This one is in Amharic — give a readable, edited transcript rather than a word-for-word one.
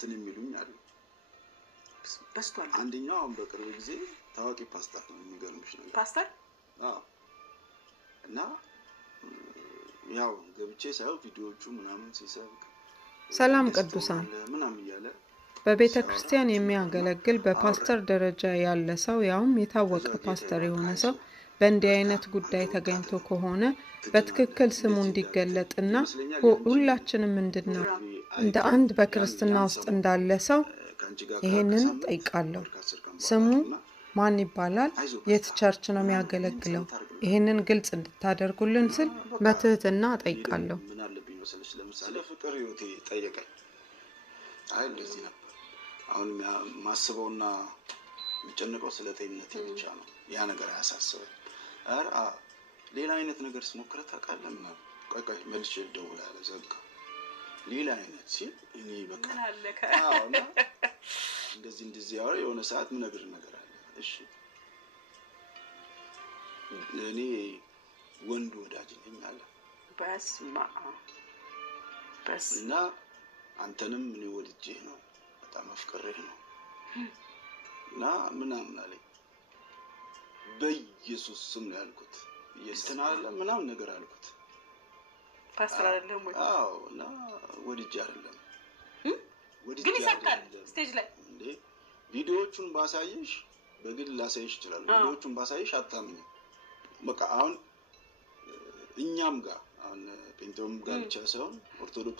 እንትን የሚሉኝ አሉ በስቷል አንደኛው አሁን በቅርብ ጊዜ ታዋቂ ፓስተር ነው የሚገርምሽ ነው ፓስተር አዎ እና ያው ገብቼ ሳይው ቪዲዮዎቹ ምናምን ሲሰብክ ሰላም ቅዱሳን ምናምን ይያለ በቤተ ክርስቲያን የሚያገለግል በፓስተር ደረጃ ያለ ሰው ያውም የታወቀ ፓስተር የሆነ ሰው በእንዲህ አይነት ጉዳይ ተገኝቶ ከሆነ በትክክል ስሙ እንዲገለጥና ሁላችንም እንድናው እንደ አንድ በክርስትና ውስጥ እንዳለ ሰው ይሄንን ጠይቃለሁ ስሙ ማን ይባላል የት ቸርች ነው የሚያገለግለው ይሄንን ግልጽ እንድታደርጉልን ስል በትህትና ጠይቃለሁ ምን አለብኝ መሰለሽ ለምሳሌ ፍቅር ህይወቴ ጠየቀኝ አይ እንደዚህ ነበር አሁን ማስበውና የሚጨነቀው ስለ ጤንነቴ ብቻ ነው ያ ነገር አያሳስበኝ አረ ሌላ አይነት ነገር ስሞክረ ታውቃለህ እና ቆይ መልሼ ልደውላለሁ ዘጋ ሌላ አይነት ሲል እኔ በቃ አዎ እንደዚህ ያው የሆነ ሰዓት ምን ነገር አለ እሺ እኔ ወንድ ወዳጅ ነኝ አለ በስማ እና አንተንም ምን ወድጄ ነው በጣም አፍቅሬህ ነው እና ምናምን አለኝ በኢየሱስ ስም ነው ያልኩት ኢየሱስ አለ ምናምን ነገር አልኩት ፓስተር አይደለም ወይ አዎ እና ወድጄ አይደለም ግን ይሰካል ስቴጅ ላይ እንዴ ቪዲዮዎቹን ባሳይሽ በግል ላሳይሽ ይችላል ቪዲዮዎቹን ባሳይሽ አታምኝ በቃ አሁን እኛም ጋር አሁን ጴንጤውም ጋር ብቻ ሳይሆን ኦርቶዶክስ